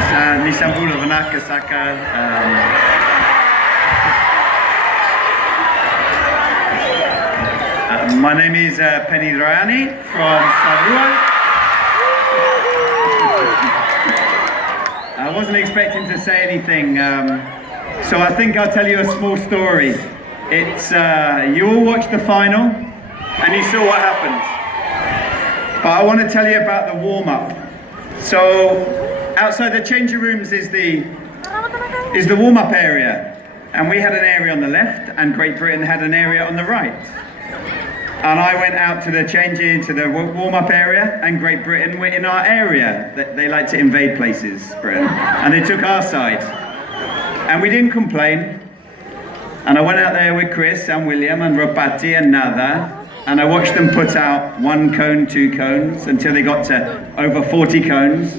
Nisam Ulavanaka Saka. My name is Penny Rayani from Sarua. I wasn't expecting to say anything, so I think I'll tell you a small story. It's you all watched the final and you saw what happened, but I want to tell you about the warm-up. So outside the changing rooms is the warm-up area, and we had an area on the left and Great Britain had an area on the right. And I went out to the changing to the warm-up area, and Great Britain were in our area. They like to invade places, Britain, and they took our side. And we didn't complain. And I went out there with Chris and William and Robati and Nada, and I watched them put out 1 cone, 2 cones, until they got to over 40 cones.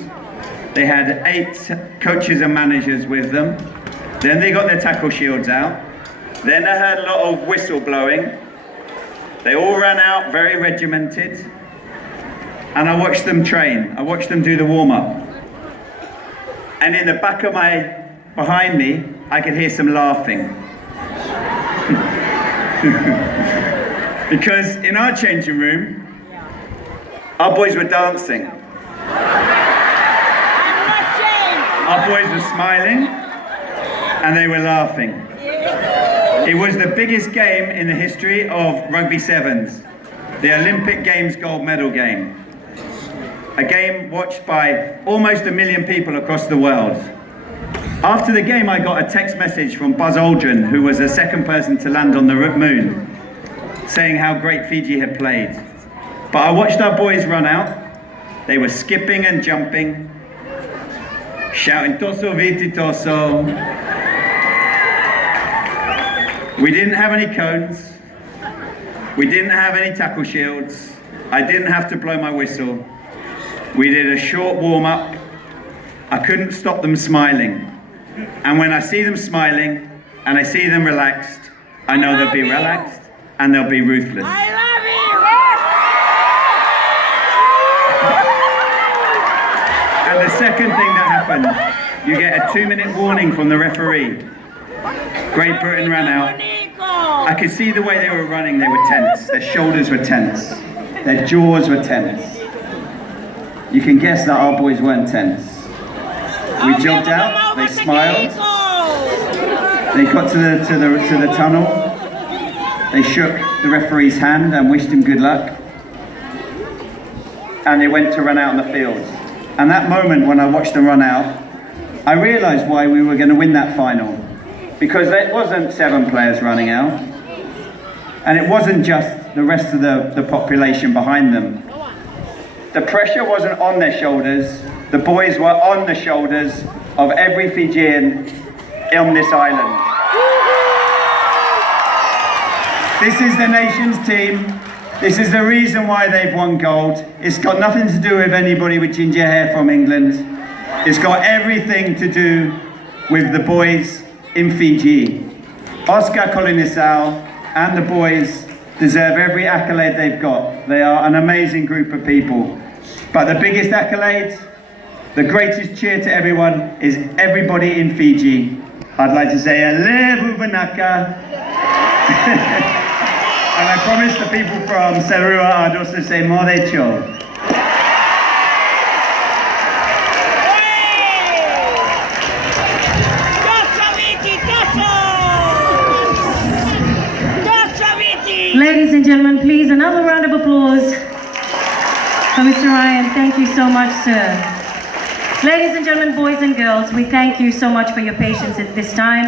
They had 8 coaches and managers with them. Then they got their tackle shields out. Then I heard a lot of whistle blowing. They all ran out very regimented, and I watched them train. I watched them do the warm-up. And in the back of behind me, I could hear some laughing. Because in our changing room, our boys were dancing. Our boys were smiling, and they were laughing. It was the biggest game in the history of Rugby Sevens, the Olympic Games gold medal game. A game watched by almost 1 million people across the world. After the game, I got a text message from Buzz Aldrin, who was the second person to land on the moon, saying how great Fiji had played. But I watched our boys run out. They were skipping and jumping, shouting "Toso viti toso." We didn't have any cones. We didn't have any tackle shields. I didn't have to blow my whistle. We did a short warm-up. I couldn't stop them smiling. And when I see them smiling and I see them relaxed, I know they'll be relaxed and they'll be ruthless. I love you! And the second thing that happened, you get a 2-minute warning from the referee. Great Britain ran out. I could see the way they were running, they were tense. Their shoulders were tense. Their jaws were tense. You can guess that our boys weren't tense. We jumped out, they smiled. They got to the tunnel. They shook the referee's hand and wished him good luck. And they went to run out on the field. And that moment when I watched them run out, I realized why we were going to win that final. Because it wasn't 7 players running out, and it wasn't just the rest of the population behind them. The pressure wasn't on their shoulders, the boys were on the shoulders of every Fijian on this island. This is the nation's team, this is the reason why they've won gold. It's got nothing to do with anybody with ginger hair from England. It's got everything to do with the boys in Fiji. Oscar Colonisau and the boys deserve every accolade they've got. They are an amazing group of people. But the biggest accolade, the greatest cheer to everyone, is everybody in Fiji. I'd like to say, Ale Vuvanaka. And I promise the people from Sarua, I'd also say, More Cho. Ladies and gentlemen, please, another round of applause for Mr. Ryan. Thank you so much, sir. Ladies and gentlemen, boys and girls, we thank you so much for your patience at this time.